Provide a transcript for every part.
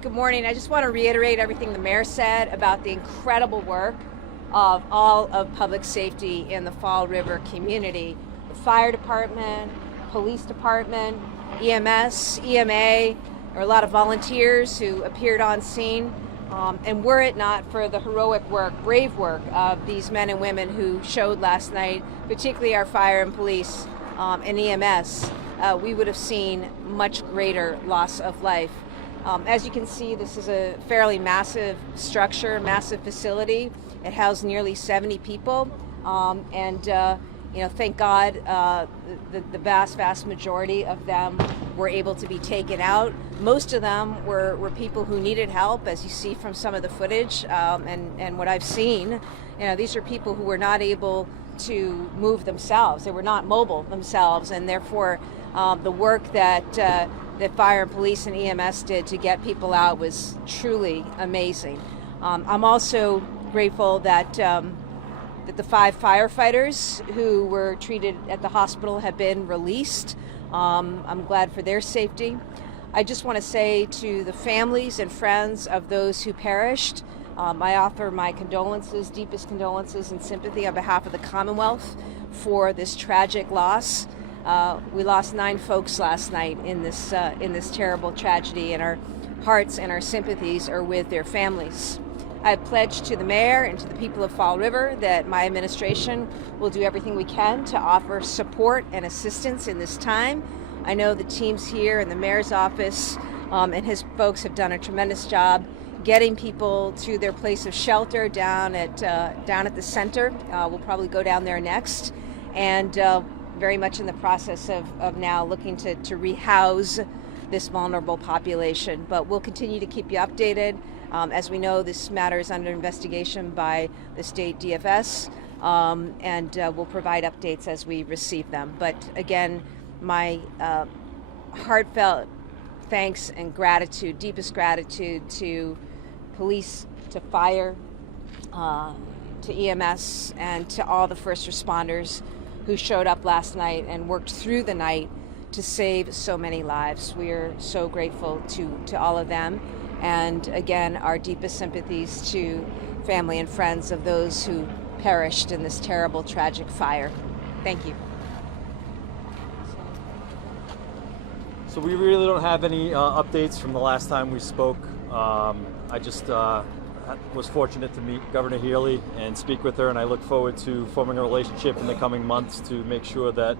Good morning. I just want to reiterate everything the mayor said about the incredible work of all of public safety in the Fall River community. The fire department, police department, EMS, EMA, there were a lot of volunteers who appeared on scene. And were it not for the heroic work, brave work of these men and women who showed last night, particularly our fire and police and EMS, we would have seen much greater loss of life. As you can see, this is a fairly massive structure, massive facility. It housed nearly 70 people, thank God the vast majority of them were able to be taken out. Most of them were people who needed help, as you see from some of the footage and what I've seen. These are people who were not able to move themselves. They were not mobile themselves, and therefore the work that fire and police and EMS did to get people out was truly amazing. I'm also grateful that the 5 firefighters who were treated at the hospital have been released. I'm glad for their safety. I just want to say to the families and friends of those who perished, I offer my condolences, deepest condolences and sympathy on behalf of the Commonwealth for this tragic loss. We lost 9 folks last night in this terrible tragedy, and our hearts and our sympathies are with their families. I have pledged to the mayor and to the people of Fall River that my administration will do everything we can to offer support and assistance in this time. I know the teams here in the mayor's office and his folks have done a tremendous job getting people to their place of shelter down at the center. We'll probably go down there next, and very much in the process of now looking to rehouse this vulnerable population. But we'll continue to keep you updated. As we know, this matter is under investigation by the state DFS, and we'll provide updates as we receive them. But again, my heartfelt thanks and gratitude, deepest gratitude to police, to fire, to EMS, and to all the first responders who showed up last night and worked through the night to save so many lives. We are so grateful to all of them. And again, our deepest sympathies to family and friends of those who perished in this terrible, tragic fire. Thank you. So we really don't have any updates from the last time we spoke. I just was fortunate to meet Governor Healey and speak with her, and I look forward to forming a relationship in the coming months to make sure that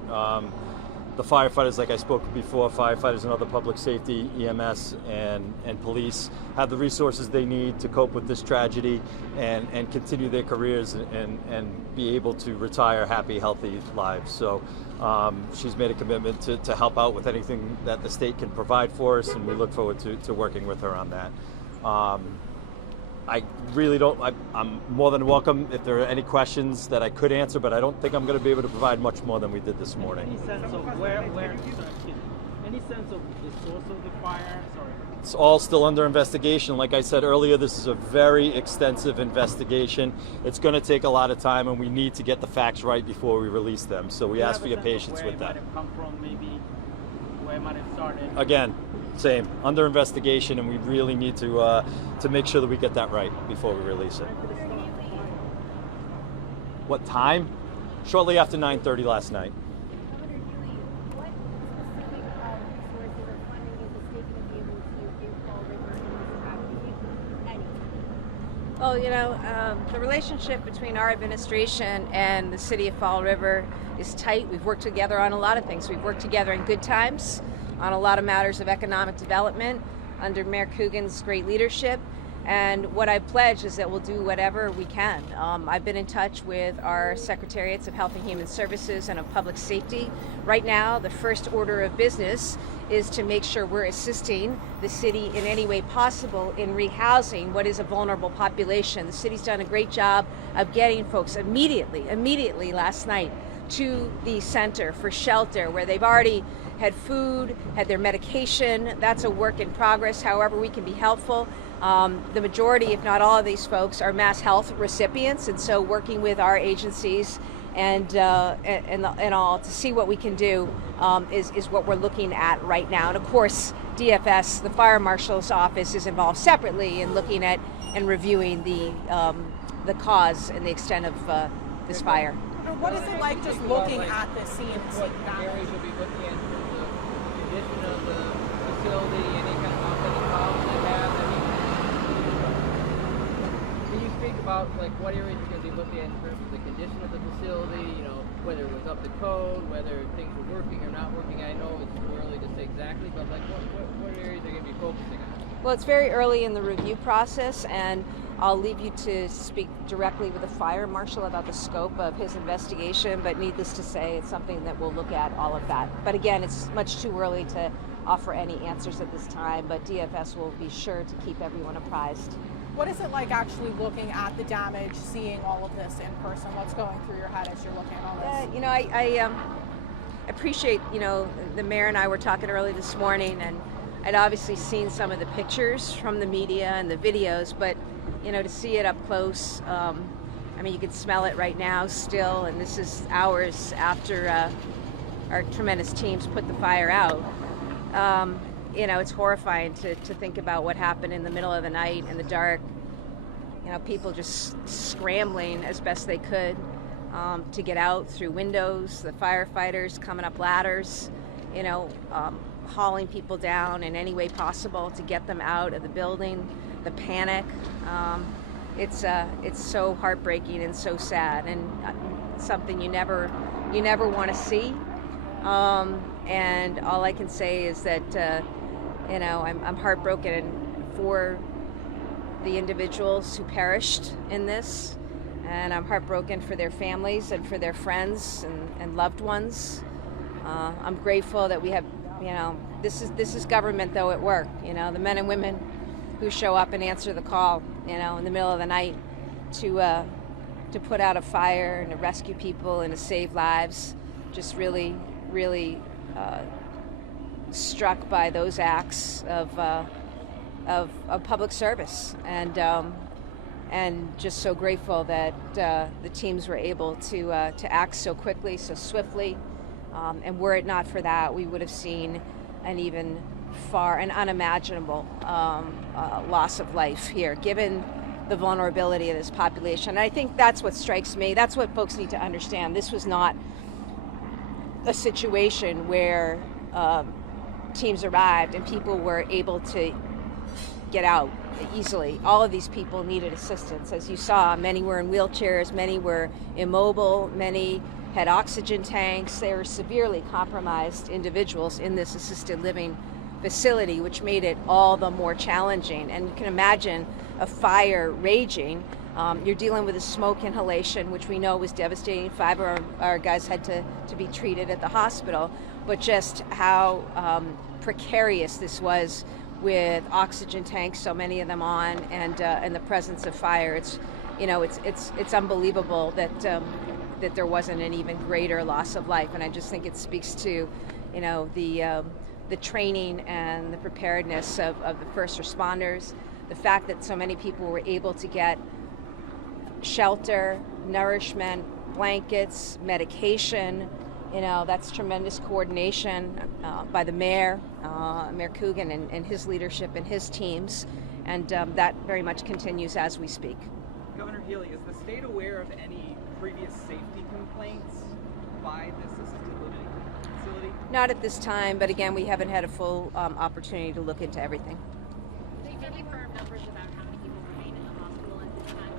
the firefighters, like I spoke before, firefighters and other public safety, EMS and police, have the resources they need to cope with this tragedy and continue their careers and be able to retire happy, healthy lives. So she's made a commitment to help out with anything that the state can provide for us, and we look forward to working with her on that. I really don't, I'm more than welcome if there are any questions that I could answer, but I don't think I'm going to be able to provide much more than we did this morning. Any sense of any sense of the source of the fire? Sorry. It's all still under investigation. Like I said earlier, this is a very extensive investigation. It's going to take a lot of time, and we need to get the facts right before we release them. So we ask for your patience with that. Where it might have come from, maybe where it might have started? Again, same, under investigation, and we really need to make sure that we get that right before we release it. What time? Shortly after 9:30 last night. Well, the relationship between our administration and the city of Fall River is tight. We've worked together on a lot of things. We've worked together in good times on a lot of matters of economic development under Mayor Coogan's great leadership. And what I pledge is that we'll do whatever we can. I've been in touch with our Secretariats of Health and Human Services and of Public Safety. Right now, the first order of business is to make sure we're assisting the city in any way possible in rehousing what is a vulnerable population. The city's done a great job of getting folks immediately last night to the center for shelter, where they've already had food, had their medication. That's a work in progress. However, we can be helpful. The majority, if not all of these folks, are mass health recipients, and so working with our agencies and all to see what we can do is what we're looking at right now. And of course, DFS, the fire marshal's office, is involved separately in looking at and reviewing the cause and the extent of this fire. What is it like just looking at the scene? What areas you'll be looking at in terms of condition of the facility, any kind of offsetting problems they have? Can you speak about like what areas you're going to be looking at in terms of the condition of the facility? You know, whether it was up to code, whether things were working or not working. I know it's too early to say exactly, but like what areas are you going to be focusing on? Well, it's very early in the review process, and I'll leave you to speak directly with the fire marshal about the scope of his investigation, but needless to say, it's something that we'll look at all of that. But again, it's much too early to offer any answers at this time, but DFS will be sure to keep everyone apprised. What is it like actually looking at the damage, seeing all of this in person? What's going through your head as you're looking at all this? You know, I appreciate, you know, the mayor and I were talking early this morning, and I'd obviously seen some of the pictures from the media and the videos, but you know, to see it up close, I mean, you can smell it right now still, and this is hours after our tremendous teams put the fire out. You know, it's horrifying to think about what happened in the middle of the night in the dark. You know, people just scrambling as best they could to get out through windows, the firefighters coming up ladders, you know, hauling people down in any way possible to get them out of the building. The panic, it's so heartbreaking and so sad, and something you never want to see. And all I can say is that you know, I'm heartbroken for the individuals who perished in this, and I'm heartbroken for their families and for their friends and loved ones. I'm grateful that we have, you know, this is government though at work. You know, the men and women who show up and answer the call, you know, in the middle of the night to put out a fire and to rescue people and to save lives. Just really struck by those acts of public service, and just so grateful that the teams were able to act so quickly, so swiftly. And were it not for that, we would have seen an unimaginable loss of life here, given the vulnerability of this population. And I think that's what strikes me. That's what folks need to understand. This was not a situation where teams arrived and people were able to get out easily. All of these people needed assistance. As you saw, many were in wheelchairs, many were immobile, many had oxygen tanks. They were severely compromised individuals in this assisted living facility, which made it all the more challenging. And you can imagine a fire raging. You're dealing with a smoke inhalation, which we know was devastating. 5 of our guys had to be treated at the hospital, but just how precarious this was with oxygen tanks, so many of them on, and the presence of fire. It's, you know, it's unbelievable that that there wasn't an even greater loss of life. And I just think it speaks to, you know, the training and the preparedness of the first responders, the fact that so many people were able to get shelter, nourishment, blankets, medication. You know, that's tremendous coordination by the mayor, Mayor Coogan, and his leadership and his teams, and that very much continues as we speak. Governor Healey, is the state aware of any previous safety complaints by this assisted living facility? Not at this time, but again, we haven't had a full opportunity to look into everything. Do you have any firm numbers about how many people remain in the hospital at this time?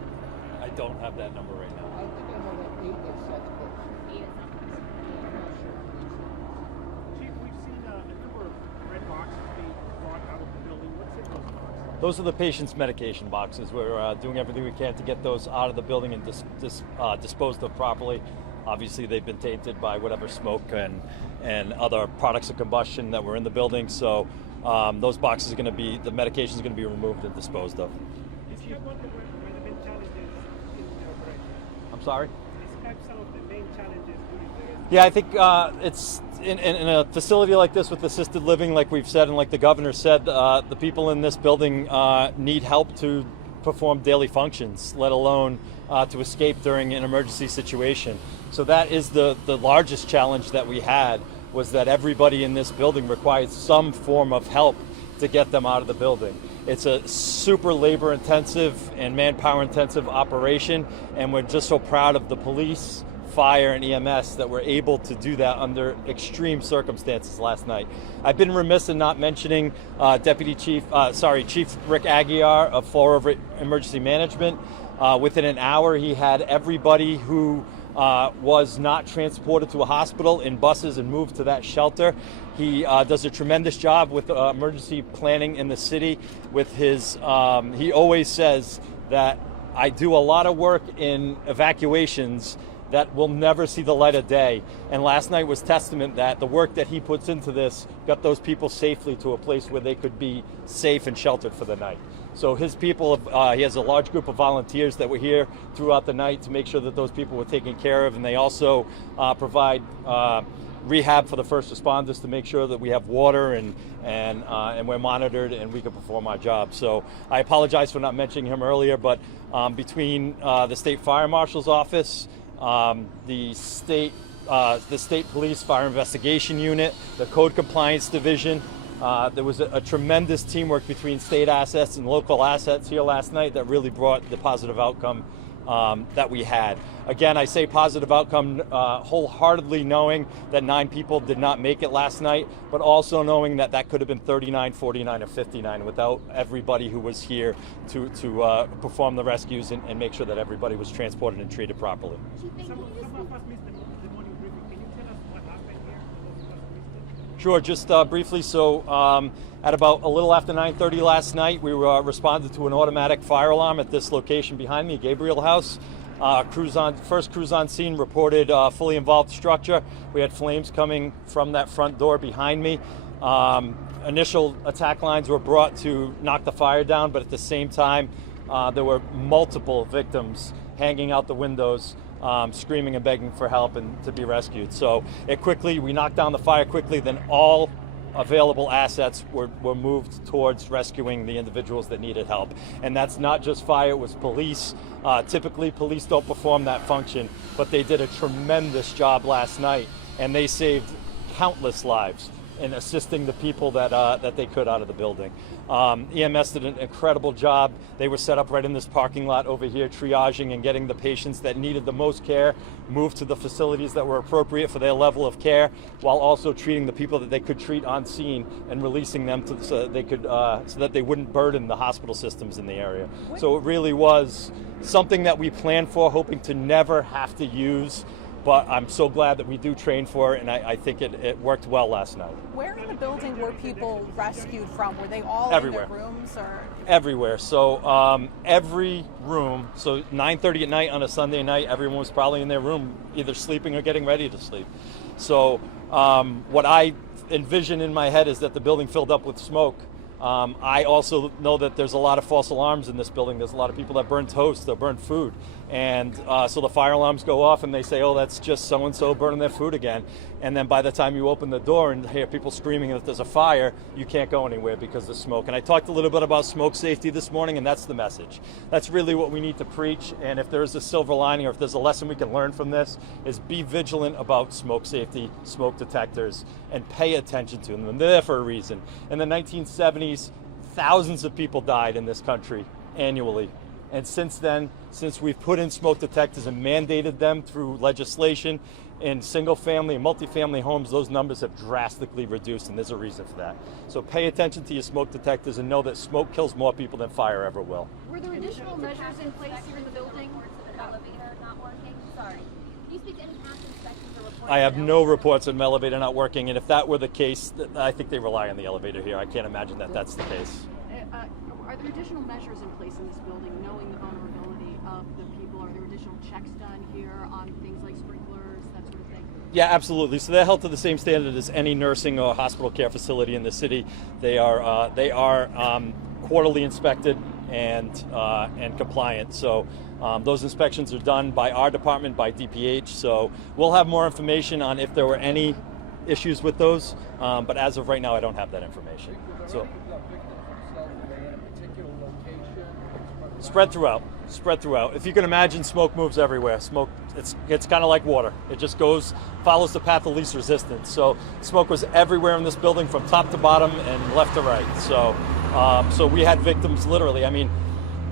I don't have that number right now. I think I know that 8 is set to close. 8 is not close. I'm not sure. Chief, we've seen a number of red boxes being brought out of the building. What's in those boxes? Those are the patient's medication boxes. We're doing everything we can to get those out of the building and disposed of properly. Obviously, they've been tainted by whatever smoke and other products of combustion that were in the building. So those boxes are going to be, the medication is going to be removed and disposed of. Describe what the main challenges in the operation. I'm sorry? Describe some of the main challenges during the Yeah, I think it's in a facility like this with assisted living, like we've said and like the governor said, the people in this building need help to perform daily functions, let alone to escape during an emergency situation. So that is the largest challenge that we had, was that everybody in this building required some form of help to get them out of the building. It's a super labor intensive and manpower intensive operation, and we're just so proud of the police, fire, and EMS that we're able to do that under extreme circumstances last night. I've been remiss in not mentioning Chief Rick Aguiar of Fall River Emergency Management. Within an hour, he had everybody who was not transported to a hospital in buses and moved to that shelter. He does a tremendous job with emergency planning in the city. With his, he always says that I do a lot of work in evacuations that will never see the light of day. And last night was testament that the work that he puts into this got those people safely to a place where they could be safe and sheltered for the night. So his people, he has a large group of volunteers that were here throughout the night to make sure that those people were taken care of, and they also provide rehab for the first responders to make sure that we have water and we're monitored and we can perform our job. So I apologize for not mentioning him earlier, but between the State Fire Marshal's office, the state police fire investigation unit, the code compliance division, there was a tremendous teamwork between state assets and local assets here last night that really brought the positive outcome that we had. Again, I say positive outcome wholeheartedly knowing that 9 people did not make it last night, but also knowing that that could have been 39, 49, or 59 without everybody who was here to perform the rescues and make sure that everybody was transported and treated properly. Some of us missed the morning briefing. Can you tell us what happened here? Those of us who missed it? Sure, just briefly. So at about a little after 9:30 last night, we responded to an automatic fire alarm at this location behind me, Gabriel House. First crews on scene reported fully involved structure. We had flames coming from that front door behind me. Initial attack lines were brought to knock the fire down, but at the same time, there were multiple victims hanging out the windows, screaming and begging for help and to be rescued. So we knocked down the fire quickly, then all available assets were moved towards rescuing the individuals that needed help. And that's not just fire, it was police. Typically, police don't perform that function, but they did a tremendous job last night, and they saved countless lives in assisting the people that they could out of the building. EMS did an incredible job. They were set up right in this parking lot over here, triaging and getting the patients that needed the most care moved to the facilities that were appropriate for their level of care, while also treating the people that they could treat on scene and releasing them so that they wouldn't burden the hospital systems in the area. So it really was something that we planned for, hoping to never have to use. But I'm so glad that we do train for it, and I think it worked well last night. Where in the building were people rescued from? Were they all Everywhere. in their rooms? Or? Everywhere. So every room, so 9:30 at night on a Sunday night, everyone was probably in their room either sleeping or getting ready to sleep. So what I envision in my head is that the building filled up with smoke. I also know that there's a lot of false alarms in this building. There's a lot of people that burn toast or burn food. And so the fire alarms go off and they say, oh, that's just so-and-so burning their food again. And then by the time you open the door and hear people screaming that there's a fire, you can't go anywhere because of smoke. And I talked a little bit about smoke safety this morning, and that's the message. That's really what we need to preach. And if there is a silver lining, or if there's a lesson we can learn from this, is be vigilant about smoke safety, smoke detectors, and pay attention to them. And they're there for a reason. In the 1970s, thousands of people died in this country annually. And since then, since we've put in smoke detectors and mandated them through legislation in single-family and multifamily homes, those numbers have drastically reduced, and there's a reason for that. So pay attention to your smoke detectors and know that smoke kills more people than fire ever will. Were there additional measures in place here in the building? An elevator not working? Sorry. Can you speak to any past inspections or reports? I have no reports of an elevator not working, and if that were the case, I think they rely on the elevator here. I can't imagine that that's the case. Are there additional measures in place in this building, knowing the vulnerability of the people? Are there additional checks done here on things like sprinklers, that sort of thing? Yeah, absolutely. So they're held to the same standard as any nursing or hospital care facility in the city. They are quarterly inspected and compliant. So those inspections are done by our department, by DPH. So we'll have more information on if there were any issues with those. But as of right now, I don't have that information. So. Spread throughout. If you can imagine, smoke moves everywhere. Smoke, it's kind of like water. It just follows the path of least resistance. So smoke was everywhere in this building from top to bottom and left to right. So we had victims literally. I mean,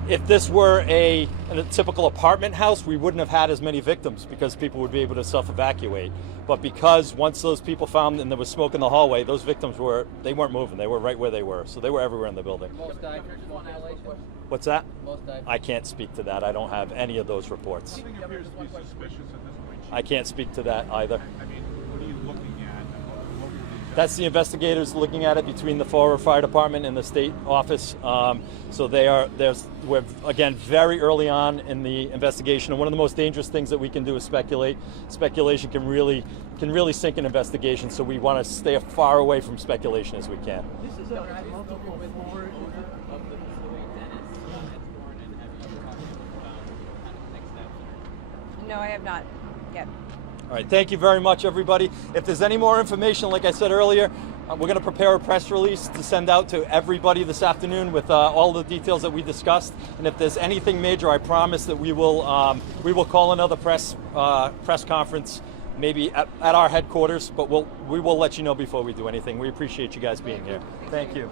if this were a typical apartment house, we wouldn't have had as many victims because people would be able to self-evacuate. But because once those people found and there was smoke in the hallway, those victims they weren't moving. They were right where they were. So they were everywhere in the building. Most died from smoke inhalation. What's that? Most died. I can't speak to that. I don't have any of those reports. Something appears to be suspicious at this point, Chief. I can't speak to that either. I mean, what are you looking at? And what will the That's the investigators looking at it between the Fall River Fire Department and the state office. So we're again very early on in the investigation, and one of the most dangerous things that we can do is speculate. Speculation can really sink an investigation. So we want to stay as far away from speculation as we can. This is a multiple floors of the facility tenants next door, and have you talked about kind of next steps? No, I have not yet. All right, thank you very much, everybody. If there's any more information, like I said earlier, we're going to prepare a press release to send out to everybody this afternoon with all the details that we discussed. And if there's anything major, I promise that we will call another press conference, maybe at our headquarters. But we will let you know before we do anything. We appreciate you guys being here. Thank you.